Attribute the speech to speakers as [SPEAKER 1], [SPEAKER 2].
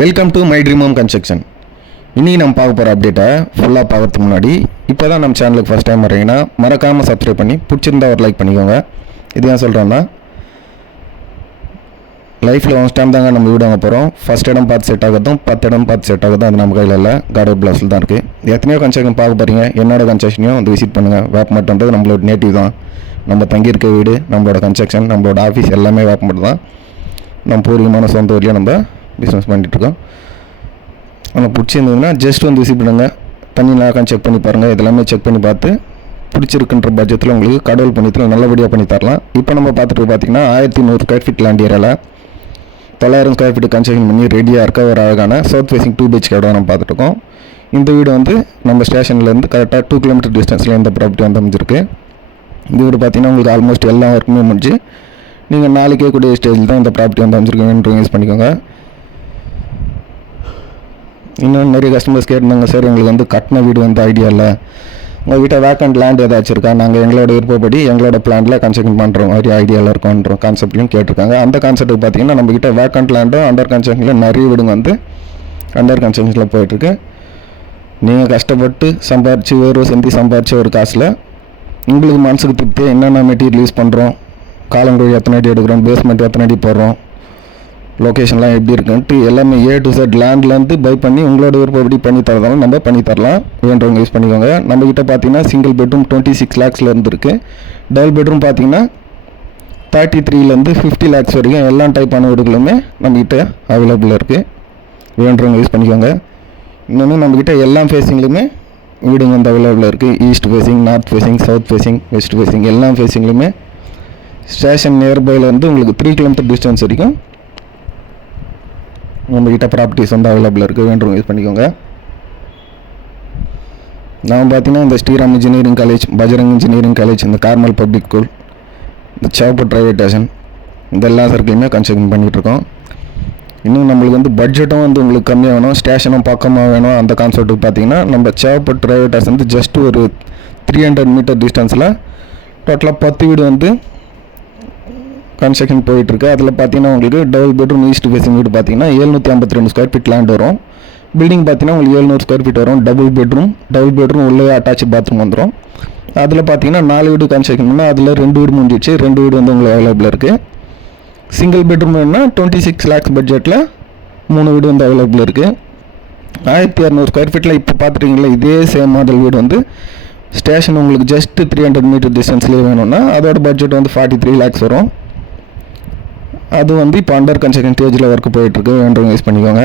[SPEAKER 1] Welcome to my dream home construction இன்றைக்கி நம்ம பார்க்க போகிற அப்டேட்டை ஃபுல்லாக பார்க்கறதுக்கு முன்னாடி இப்போ தான் நம்ம சேனலுக்கு ஃபஸ்ட் டைம் வரீங்கன்னா மறக்காமல் சப்ஸ்கிரைப் பண்ணி பிடிச்சிருந்தா ஒரு லைக் பண்ணிக்கோங்க. இது ஏன் சொல்கிறேன்னா லைஃப்பில் ஒன்ஸ் டைம் தாங்க நம்ம வீடு வாங்க போகிறோம் ஃபஸ்ட் இடம் பார்த்து செட் ஆகிறதும் பத்து இடம் பார்த்து செட் ஆகிறதும் அது நம்ம கையில் இல்லை. கார்டர் பிளாஸில் தான் இருக்குது எத்தனையோ கன்ஸ்ட்ரக்ஷன் பார்க்க போகிறீங்க என்னோட கன்ஸ்ட்ரக்ஷனையும் வந்து விசிட் பண்ணுங்கள் வேப்பமட்டன்றது நம்மளோட நேட்டிவ் தான். நம்ம தங்கியிருக்க வீடு நம்மளோட கன்ஸ்ட்ரக்ஷன் நம்மளோட ஆஃபீஸ் எல்லாமே வேப்பமட்டம் தான். நம்ம பூர்வீகமான சொந்த ஊர்லேயே நம்ம பிஸ்னஸ் பண்ணிகிட்ருக்கோம் ஆனால் பிடிச்சிருந்ததுன்னா ஜஸ்ட் வந்து விசிட் பண்ணுங்கள் தண்ணி நாக்கம் செக் பண்ணி பாருங்கள் இதெல்லாமே செக் பண்ணி பார்த்து பிடிச்சிருக்குன்ற பட்ஜெட்டில் உங்களுக்கு கடவுள் பண்ணித்தில் நல்லபடியாக பண்ணி தரலாம். இப்போ நம்ம பார்த்துட்டு பார்த்தீங்கன்னா ஆயிரத்தி நூறு ஸ்கொயர் ஃபீட் லேண்ட் ஏரியாவில் தொள்ளாயிரம் ஸ்கொயர் ஃபீட் கன்ஸ்ட்ரக்ஷன் பண்ணி ரெடியாக இருக்க ஒரு அழகான சவுத் ஃபேசிங் டூ பிஹெச் கடை நம்ம பார்த்துட்ருக்கோம் இந்த வீடு வந்து நம்ம ஸ்டேஷன்லேருந்து கரெக்டாக டூ கிலோமீட்டர் டிஸ்டன்ஸில் இந்த ப்ராப்பர்ட்டி வந்து அமைஞ்சிருக்கு. இந்த வீடு பார்த்தீங்கன்னா உங்களுக்கு ஆல்மோஸ்ட் எல்லா ஒர்க்குமே முடிஞ்சு நீங்கள் நாளைக்கே கூடிய ஸ்டேஜில் தான் இந்த ப்ராப்பர்ட்டி வந்து அமைச்சிருக்கீங்கன்னு யூஸ் பண்ணிக்கோங்க. இன்னும் நிறைய கஸ்டமர்ஸ் கேட்டிருந்தாங்க சார் எங்களுக்கு வந்து கட்டின வீடு வந்து ஐடியா இல்லை. உங்கள் வீட்டை வேக்கண்ட் லேண்ட் ஏதாச்சும் இருக்கா? நாங்கள் எங்களோட விருப்பப்படி எங்களோட பிளான்ல கன்ஸ்ட்ரக்ஷன் பண்ணுறோம் மாதிரி ஐடியாவில் இருக்கோன்ற கான்செப்ட்லையும் கேட்டிருக்காங்க. அந்த கான்செப்ட்டுக்கு பார்த்தீங்கன்னா நம்ம கிட்ட வேக்கண்ட் லேண்டும் அண்டர் கன்ஸ்ட்ரக்ஷனில் நிறைய வீடுங்க வந்து அண்டர் கன்ஸ்ட்ரக்ஷனில் போயிட்டுருக்கு. நீங்கள் கஷ்டப்பட்டு சம்பாரிச்சு வேர்வை செஞ்சு சம்பாரிச்ச ஒரு காசில் உங்களுக்கு மனசுக்கு திருப்தி என்னென்ன மெட்டீரியல் யூஸ் பண்ணுறோம் காலங்குழி எத்தனை அடி எடுக்கிறோம்? பேஸ்மெண்ட் எத்தனை அடி போடுறோம்? லொக்கேஷன்லாம் எப்படி இருக்குன்ட்டு எல்லாமே ஏ டு செட் லேண்ட்லேருந்து பை பண்ணி உங்களோட விருப்பப்படி பண்ணி தரதாலும் நம்ம பண்ணி தரலாம். வேண்டவங்க யூஸ் பண்ணிக்கோங்க. நம்ம கிட்ட பார்த்தீங்கன்னா சிங்கிள் பெட்ரூம் டுவெண்ட்டி சிக்ஸ் லேக்ஸ்லேருந்து இருக்குது டபுள் பெட்ரூம் பார்த்தீங்கன்னா தேர்ட்டி த்ரீலேருந்து ஃபிஃப்டி லேக்ஸ் வரைக்கும் எல்லா டைப்பான வீடுகளுமே நம்மக்கிட்ட அவைலபிள் இருக்குது வேண்டவங்க யூஸ் பண்ணிக்கோங்க. இன்னொன்று நம்மக்கிட்ட எல்லா ஃபேஸிங்லையுமே வீடுங்க வந்து அவைலபிள் இருக்குது east facing north facing south facing west facing எல்லா ஃபேஸிங்லையுமே ஸ்டேஷன் நியர்பைலேருந்து உங்களுக்கு த்ரீ கிலோமீட்டர் டிஸ்டன்ஸ் வரைக்கும் உங்கள்கிட்ட ப்ராப்பர்ட்டிஸ் வந்து அவைலபிள் இருக்குது வேண்டும் யூஸ் பண்ணிக்கோங்க. நான் பார்த்தீங்கன்னா இந்த Sriram engineering college Bajrang engineering college இந்த கார்மல் பப்ளிக் ஸ்கூல் இந்த சேவப்பட் ரயில்வே ஸ்டேஷன் இந்த எல்லா சர்க்கிளையுமே கன்ஸ்ட்ரக்ஷன் பண்ணிகிட்ருக்கோம் இன்னும் நம்மளுக்கு வந்து பட்ஜெட்டும் வந்து உங்களுக்கு கம்மியாக வேணும். ஸ்டேஷனும் பக்கமாக வேணும். அந்த கான்செப்ட்டுக்கு பார்த்தீங்கன்னா நம்ம சேவப்பட் ரயில்வே ஸ்டேஷன் வந்து ஜஸ்ட் ஒரு த்ரீ ஹண்ட்ரட் மீட்டர் டிஸ்டன்ஸில் டோட்டலாக பத்து வீடு வந்து கன்ஸ்ட்ரக்ஷன் போயிட்டுருக்கு. அதில் பார்த்தீங்கன்னா உங்களுக்கு டபுள் பெட்ரூம் ஈஸ்ட் ஃபேசிங் வீடு பார்த்தீங்கன்னா எழுநூற்றி ஐம்பத்தி ரெண்டு ஸ்கொயர் ஃபீட் லேண்ட் வரும். பில்டிங் பார்த்தீங்கன்னா உங்களுக்கு எழுநூறு ஸ்கொயர் ஃபீட் வரும். டபுள் பெட்ரூம் டபுள் பெட்ரூம் உள்ளே அட்டாச் பாத்ரூம் வந்துடும் அதில் பார்த்தீங்கன்னா நாலு வீடு கன்ஸ்ட்ரக்ஷன் பண்ணால் அதில் ரெண்டு வீடு முடிஞ்சிச்சு ரெண்டு வீடு வந்து உங்களுக்கு அவைலபிள் இருக்குது சிங்கிள் பெட்ரூம் வேணும்னா டுவெண்ட்டி சிக்ஸ் லேக்ஸ் பட்ஜெட்டில் மூணு வீடு வந்து அவைலபிள் இருக்குது ஆயிரத்தி இரநூறு ஸ்கொயர் ஃபீட்டில் இப்போ பார்த்துருக்கீங்களா இதே சேம் மாடல் வீடு வந்து ஸ்டேஷன் உங்களுக்கு ஜஸ்ட் த்ரீ ஹண்ட்ரட் மீட்டர் டிஸ்டன்ஸ்லேயே வேணும்னா அதோட பட்ஜெட் வந்து ஃபார்ட்டி த்ரீ லேக்ஸ் வரும். அது வந்து இப்போ அண்டர் கன்ஸ்ட்ரக்ஷன் ஸ்டேஜில் ஒர்க் போயிட்டுருக்கு. வேண்டவங்க யூஸ் பண்ணிக்கோங்க.